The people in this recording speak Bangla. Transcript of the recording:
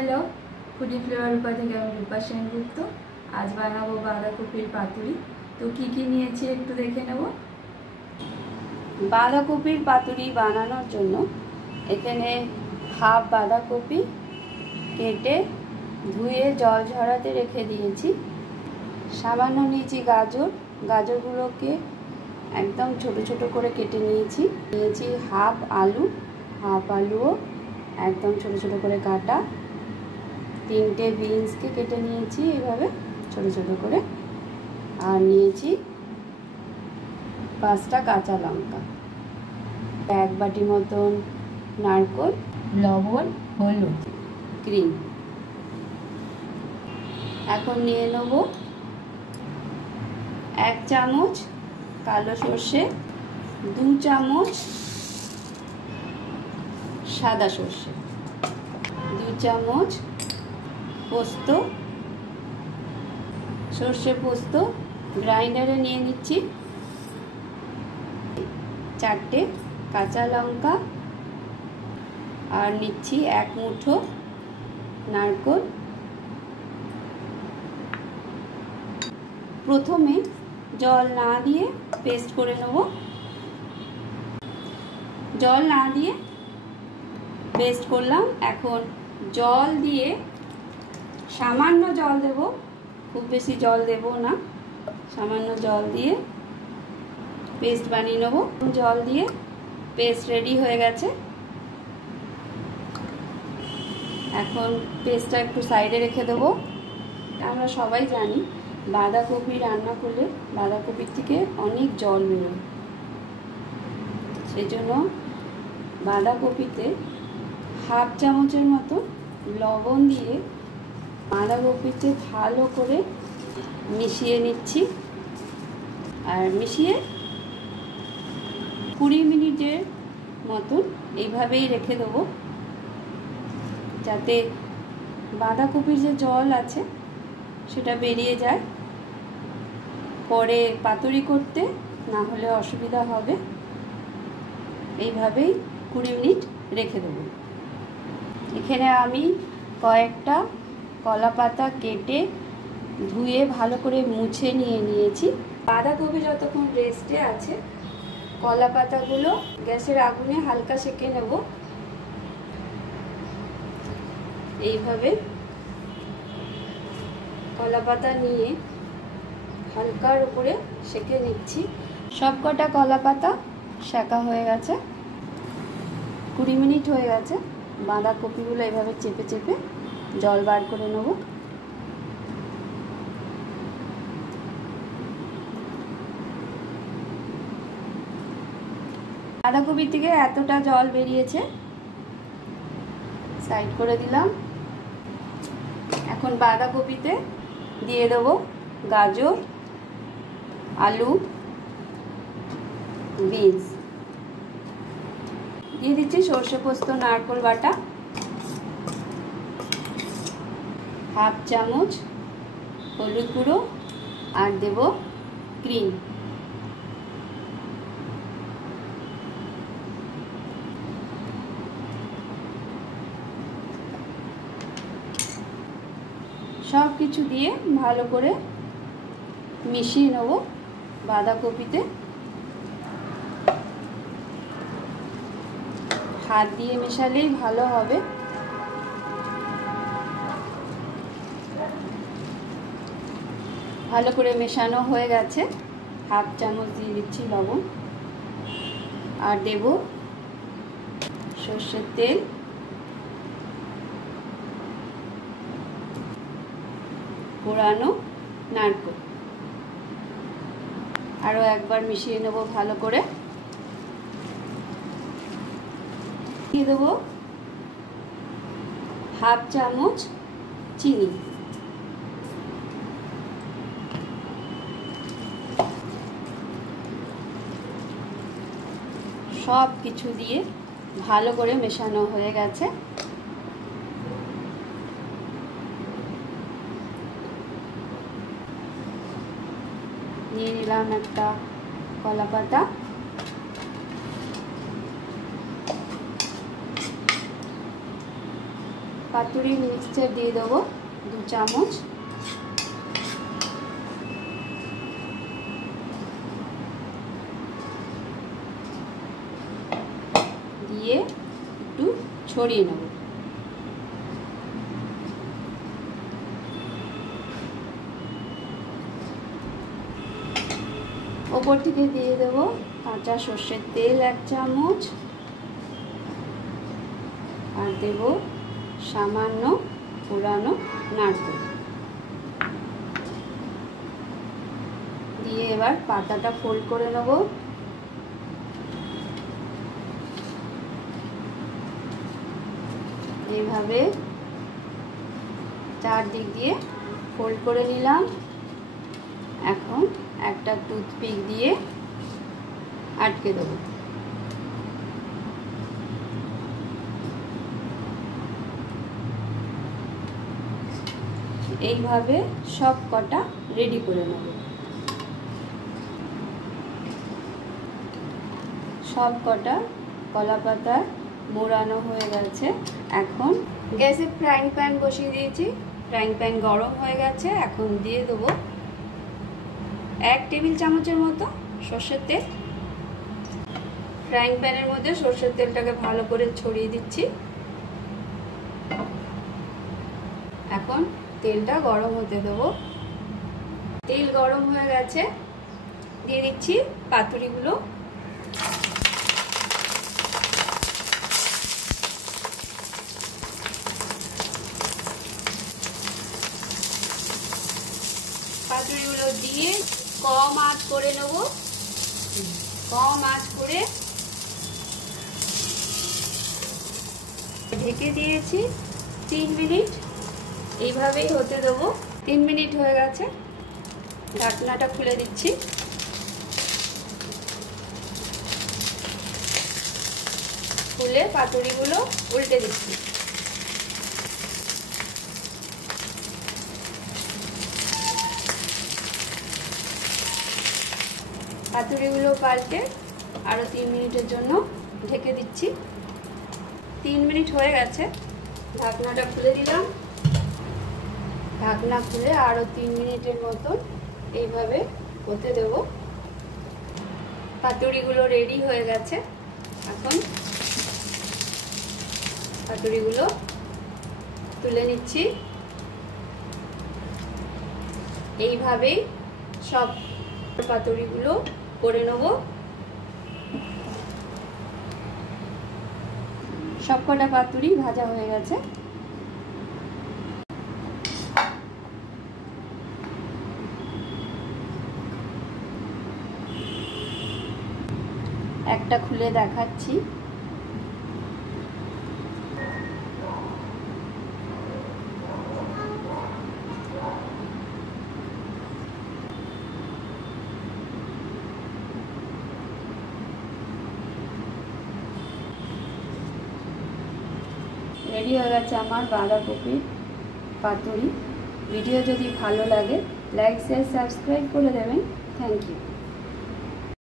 হ্যালো, ফুডি ফ্লেভার রূপা থেকে আমি রূপা সেনগুপ্ত। আজ বানাবো বাঁধাকপির পাতুরি। তো কি কি নিয়েছি একটু দেখে নেব। বাঁধাকপির পাতুরি বানানোর জন্য এখানে হাফ বাঁধাকপি কেটে ধুয়ে জল ঝরাতে রেখে দিয়েছি। সামান্য নিয়েছি গাজরগুলোকে একদম ছোট ছোট করে কেটে নিয়েছি। হাফ আলুও একদম ছোট ছোট করে কাটা। 3টে বিনসকে কেটে নিয়েছি এইভাবে ছোট ছোট করে। আর নিয়েছি 5টা কাঁচা লঙ্কা, 1 বাটি মতন নারকেল, লবণ, হলুদ, ক্রিম। এখন নিয়ে নেব 1 চামচ কালো সর্ষে, 2 চামচ সাদা সর্ষে, 2 চামচ পোস্ত, সর্ষে পোস্ত গ্রাইন্ডারে নিয়ে নিচ্ছি। 4টে কাঁচা লঙ্কা, আর নিচ্ছি 1 মুঠো নারকেল। প্রথমে জল না দিয়ে পেস্ট করে নেব। জল না দিয়ে পেস্ট করলাম। এখন জল দিয়ে সামান্য জল দেব, খুব বেশি জল দেব না, সামান্য জল দিয়ে পেস্ট বানিয়ে নেব। জল দিয়ে পেস্ট রেডি হয়ে গেছে। এখন পেস্টটা একটু সাইডে রেখে দেব। আমরা সবাই জানি বাঁধাকপি রান্না করলে বাঁধাকপির থেকে অনেক জল বেরোয়। সেজন্য বাঁধাকপিতে হাফ চামচের মতো লবণ দিয়ে বাঁধাকপিতে ভালো করে মিশিয়ে নিচ্ছি। আর মিশিয়ে 20 মিনিটের মতন এইভাবেই রেখে দেবো, যাতে বাঁধাকপির যে জল আছে সেটা বেরিয়ে যায়। পরে পাতুরি করতে না হলে অসুবিধা হবে। এইভাবেই 20 মিনিট রেখে দেবো। এখানে আমি কয়েকটা কলা পাতা কেটে ধুয়ে ভালো করে মুছে নিয়েছি। বাঁধাকপি যতক্ষণ রেস্টে আছে কলা পাতাগুলো গ্যাসের আগুনে হালকা সেঁকে নেব। এইভাবে কলা পাতা নিয়ে হালকার উপরে সেঁকে নিচ্ছি। সবকটা কলা পাতা সেঁকা হয়ে গেছে। 20 মিনিট হয়ে গেছে। বাঁধাকপিগুলো এইভাবে চেপে চেপে জল বার করে নেব। বাঁধাকপি থেকে এতটা জল বেরিয়েছে, সাইড করে দিলাম। এখন বাঁধাকপিতে দিয়ে দেব গাজর, আলু, বিনস। দিয়ে দিচ্ছি সর্ষে পোস্ত নারকেল বাটা, হাফ চামচ হলুদ গুঁড়ো, আর দেব ক্রিম। সব কিছু দিয়ে ভালো করে মিশিয়ে নেব বাঁধাকপিতে। হাত দিয়ে মেশালেই ভালো হবে। ভালো করে মেশানো হয়ে গেছে। হাফ চামচ দিয়ে দিচ্ছি লবণ, আর দেব সর্ষের তেল, পোড়ানো নারকেল। আরও একবার মিশিয়ে নেব ভালো করে। দিয়ে দেবো হাফ চামচ চিনি। সব কিছু দিয়ে ভালো করে মেশানো হয়ে গেছে। নিয়ে নিলাম একটা কলা পাতা, পাতুরির মিক্সচার দিয়ে দেবো 2 চামচ। দিয়ে একটু ছড়িয়ে নেব। ওপর থেকে দিয়ে দেব কাঁচা সর্ষের তেল 1 চামচ, আর দেব সামান্য পোড়ানো নারকেল। দিয়ে এবার পাতাটা ফোল্ড করে নেব। এইভাবে চারদিক দিয়ে ফোল্ড করে নিলাম। এখন একটা টুথপিক দিয়ে আটকে দেবো। এইভাবে সব কটা রেডি করে নেব। সব কটা কলা পাতা মোড়ানো হয়ে গেছে। এখন গ্যাসে ফ্রাইং প্যান বসিয়ে দিয়েছি। ফ্রাইং প্যান গরম হয়ে গেছে। এখন দিয়ে দেবো 1 টেবিল চামচের মতো সর্ষের তেল। ফ্রাইং প্যানের মধ্যে সর্ষের তেলটাকে ভালো করে ছড়িয়ে দিচ্ছি। এখন তেলটা গরম হতে দেবো। তেল গরম হয়ে গেছে, দিয়ে দিচ্ছি পাতুরিগুলো। পাতুরিগুলো দিয়ে কম আঁচ করে নেব। কম আঁচ করে ঢেকে দিয়েছি 3 মিনিট। এইভাবেই হতে দেবো। 3 মিনিট হয়ে গেছে। ঢাকনাটা খুলে দিচ্ছি। খুলে পাতুরিগুলো উল্টে দিচ্ছি। পাতুরিগুলো পাল্টে আরও 3 মিনিটের জন্য ঢেকে দিচ্ছি। 3 মিনিট হয়ে গেছে। ঢাকনাটা খুলে দিলাম। ঢাকনা খুলে আরও 3 মিনিটের মতো এইভাবে হতে দেব। পাতুরিগুলো রেডি হয়ে গেছে। এখন পাতুরিগুলো তুলে নিচ্ছি। এইভাবেই সব পাতুরিগুলো করে নেব। সবকটা পাতুরি ভাজা হয়ে গেছে। একটা খুলে দেখাচ্ছি। রেডি হয়ে গেছে আমার বাঁধাকপির পাতুরি। ভিডিও যদি ভালো লাগে লাইক শেয়ার সাবস্ক্রাইব করে দেবেন। Thank you.